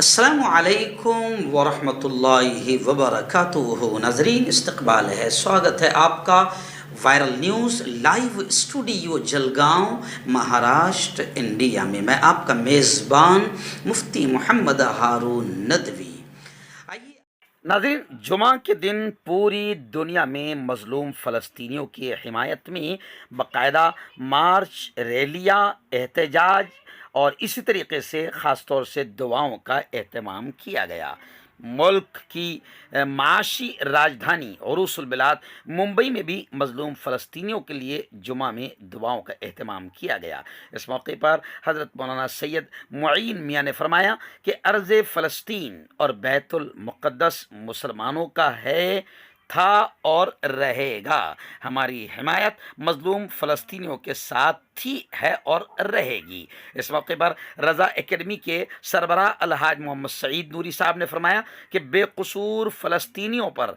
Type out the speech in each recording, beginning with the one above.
السلام علیکم ورحمۃ اللہ وبرکاتہ۔ ناظرین، استقبال ہے، سواگت ہے آپ کا viral news live studio Jalgaon, Maharashtra, India میں۔ میں آپ کا میزبان مفتی محمد ہارون ندوی۔ آئیے ناظرین، جمعہ کے دن پوری دنیا میں مظلوم فلسطینیوں کی حمایت میں باقاعدہ مارچ، ریلیاں، احتجاج اور اسی طریقے سے خاص طور سے دعاؤں کا اہتمام کیا گیا۔ ملک کی معاشی راجدھانی عروس البلاد ممبئی میں بھی مظلوم فلسطینیوں کے لیے جمعہ میں دعاؤں کا اہتمام کیا گیا۔ اس موقع پر حضرت مولانا سید معین میاں نے فرمایا کہ ارض فلسطین اور بیت المقدس مسلمانوں کا ہے، تھا اور رہے گا۔ ہماری حمایت مظلوم فلسطینیوں کے ساتھ تھی، ہے اور رہے گی۔ اس موقع پر رضا اکیڈمی کے سربراہ الحاج محمد سعید نوری صاحب نے فرمایا کہ بے قصور فلسطینیوں پر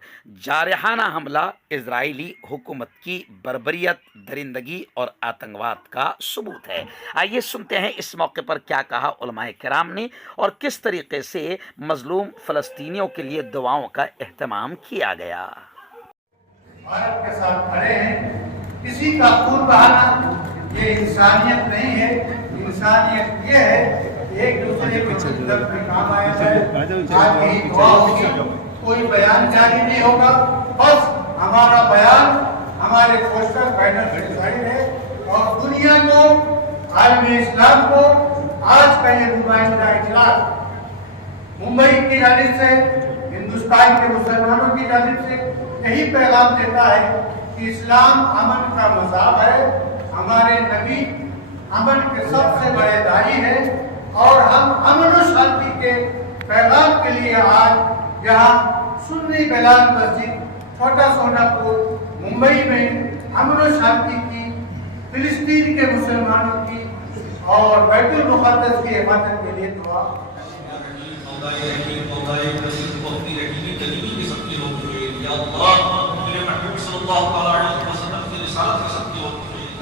جارحانہ حملہ اسرائیلی حکومت کی بربریت، درندگی اور آتنکواد کا ثبوت ہے۔ آئیے سنتے ہیں اس موقع پر کیا کہا علماء کرام نے اور کس طریقے سے مظلوم فلسطینیوں کے لیے دعاؤں کا اہتمام کیا گیا۔ بھارت کے ساتھ کھڑے ہیں، کسی کا خون بہانا یہ انسانیت نہیں ہے۔ انسانیت یہ ہے کہ ایک دوسرے کے خدمت میں کام آیا جائے، آج یہی دعا ہوگی، کوئی بیان جاری نہیں ہوگا، بس ہمارا بیان ہمارے پوسٹر بینر سے ظاہر ہے اور دنیا کو، عالم اسلام کو آج کا یہ نمائندہ اجلاس ممبئی کی جانب سے، ہندوستان کے مسلمانوں کی جانب سے یہی پیغام دیتا ہے کہ اسلام امن کا مذہب ہے، ہمارے نبی امن کے سب سے بڑے داعی ہیں اور ہم امن و شانتی کے پیغام کے لیے آج یہاں سنی بلال مسجد، چھوٹا سونا پور، ممبئی میں امن و شانتی کی، فلسطین کے مسلمانوں کی اور بیت المقدس کی حفاظت کے لیے دعا۔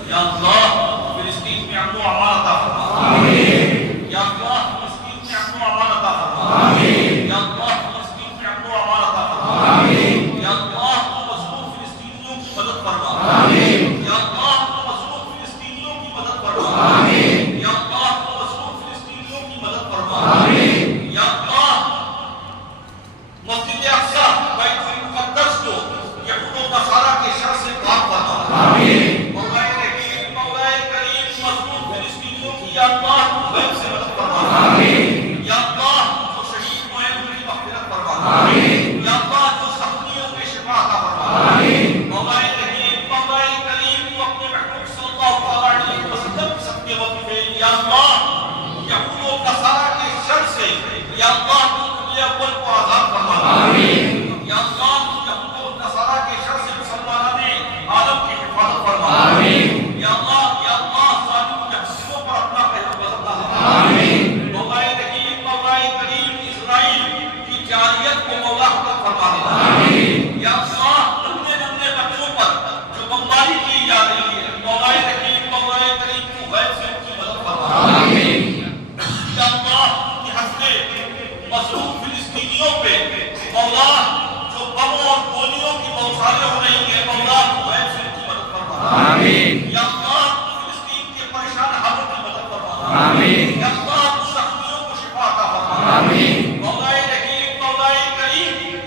یا اللہ فلسطین میں امن و امان عطا فرما، آمین۔ یا اللہ فلسطین میں امن و امان عطا فرما، آمین۔ یا اللہ فلسطین میں امن و امان عطا فرما، آمین۔ یا اللہ مظلوم فلسطینیوں کی مدد فرما، آمین۔ یا اللہ مظلوم فلسطینیوں کی مدد فرما، آمین۔ یا اللہ مظلوم فلسطینیوں کی مدد فرما، آمین۔ یا اللہ مسجد اقصی بیت المقدس کو یہود و نصارہ کے شر سے پاک فرما، آمین۔ یا اللہ غیب سے مدد فرما، آمین۔ یا اللہ جو شہید ہوئے ان کی مغفرت فرما، آمین۔ یا اللہ جو زخمیوں کو شفا عطا فرما، آمین۔ مولا رحیم، مولا کریم تو اپنے محبوب صلی اللہ علیہ وسلم کی سب کے وقت میں یا اللہ یہود و نصارہ کے شر سے یا اللہ دنیا اول کو آزاد فرما، آمین۔ یا اللہ یہود و نصارہ کے شر سے مسلمانوں نے عالم کی حفاظت فرما، آمین۔ یا اللہ آمین۔ مولا رحیم، مولا کریم اسرائیل کی جاریت کو مولا حفظ فرما دینا، آمین۔ یا اللہ ننھے ننھے بچوں پر جو بمباری کی جا رہی ہے، مولا رحیم، مولا کریم تو غیب سے ان کی مدد فرما، آمین۔ یا اللہ کی حسد مظلوم فلسطینیوں پہ مولا جو بموں اور گولیوں کی بوچھاریں ہو رہی ہیں، مولا غیب سے ان کی مدد فرما، آمین۔ یا اللہ فلسطین کے پریشان حالوں کی مدد فرما، آمین۔ یا اللہ زخمیوں کو شفا عطا فرما، آمین۔ مولا رحیم، مولا کریم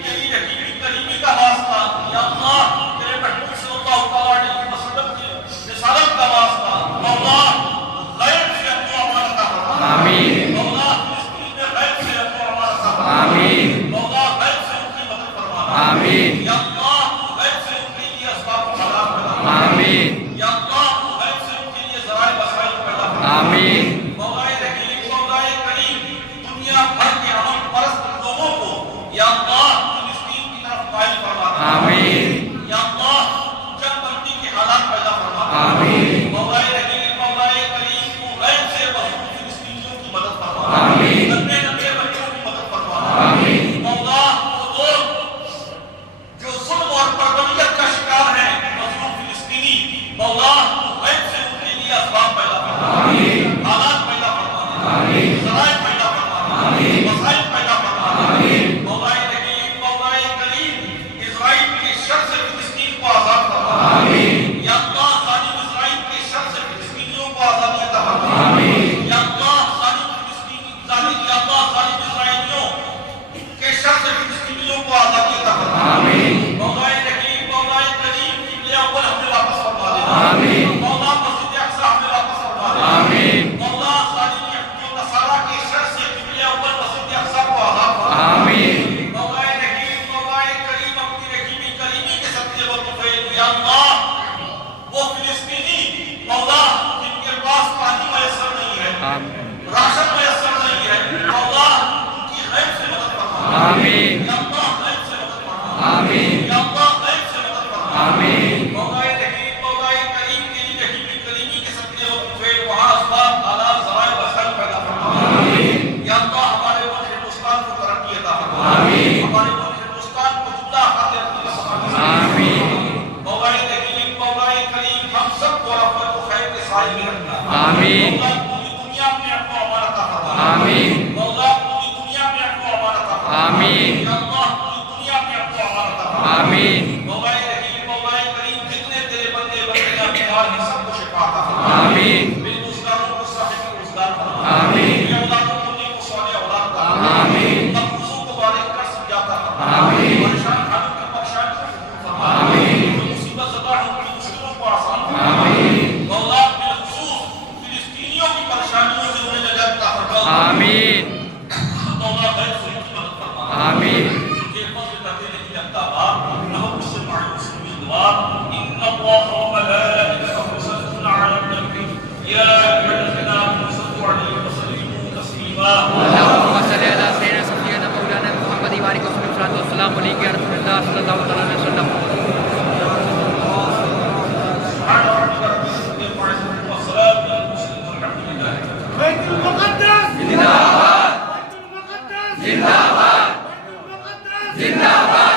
آمین مولا رحیم مولا کریم قبلہ اول ہمیں واپس فرما دینا آمین مولا مسجد اقصی ہمیں واپس فرما دینا آمین مولا صالحین یہودی و نصارہ کے شر سے قبلہ اول مسجد اقصی کو آزاد فرما آمین مولا رحیم مولا کریم اپنی رحیمی کریمی کے صدقے و طفیل یا اللہ وہ فلسطینی مولا جن کے پاس پانی میسر نہیں ہے راشن میسر نہیں ہے مولا ان کی غیب سے مدد فرما آمین یا اللہ غیب سے مدد فرما آمین یا اللہ غیب سے مدد فرما آمین مولا رحیم مولا کریم کی رحیمی کریمی کے صدقے و طفیل وہاں اسباب آلات ذرائع وسائل پیدا فرما آمین یا اللہ ہمارے ملک ہندوستان کو ترقی عطا فرما آمین ہمارے ملک ہندوستان کو جملہ خاطر آمین مولا رحیم مولا کریم ہم سب کو رحمت و خیر کے سائے میں رکھنا آمین آمین مولا پوری دنیا میں اپنا امان عطا فرما آمین یا اللہ پوری دنیا میں اپنا امان عطا فرما آمین مولا رحیم مولا کریم جتنے تیرے بندے بندیاں بیمار ہیں سب کو شفا عطا فرما آمین بے-روزگاروں کو صاحب روزگار فرما آمین بے اولادوں کو نیک و صالح اولاد عطا فرما آمین مقروضوں کو بارک کر سمجھاتا فرما آمین پریشان حالوں کے پریشان فرما آمین مصیبت زدہ ہوں کی مشکلوں کو آسان فرما آمین مولا بالخصوص فلسطینیوں کی پریشانیوں سے انہیں نجات عطا فرما آمین مولا غیر سے ان کی مدد فرما آمین یہ فضل کرتے نہیں لگتا بات رحم سے معلوم مسلمین دعا ان اللہ و ملائکتہ یصلون علی النبی یا ایھا الذین آمنوا صلوا علیہ وسلموا تسلیما اللهم صل على سيدنا سيدنا مولانا محمد وعلى اله وصحبه والسلام علیکم یا رسول اللہ صلی اللہ علیہ وسلم سبحان ربك رب العزة عما يصفون والسلام على المرسلين والحمد لله بیت المقدس زندہ باد زندہ باد زندہ باد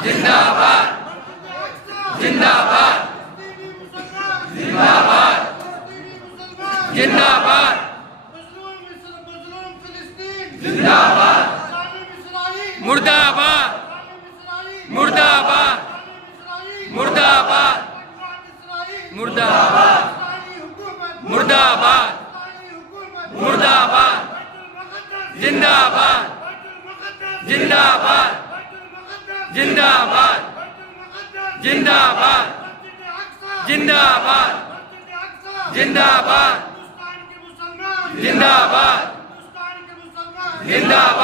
زندہ باد زندہ باد زندہ باد زندہ باد زندہ باد مردہ باد مردہ باد مردہ باد مردہ باد مردہ باد مردہ باد زندہ باد زندہ باد زندہ باد زندہ باد زندہ باد زندہ باد زندہ باد زندہ باد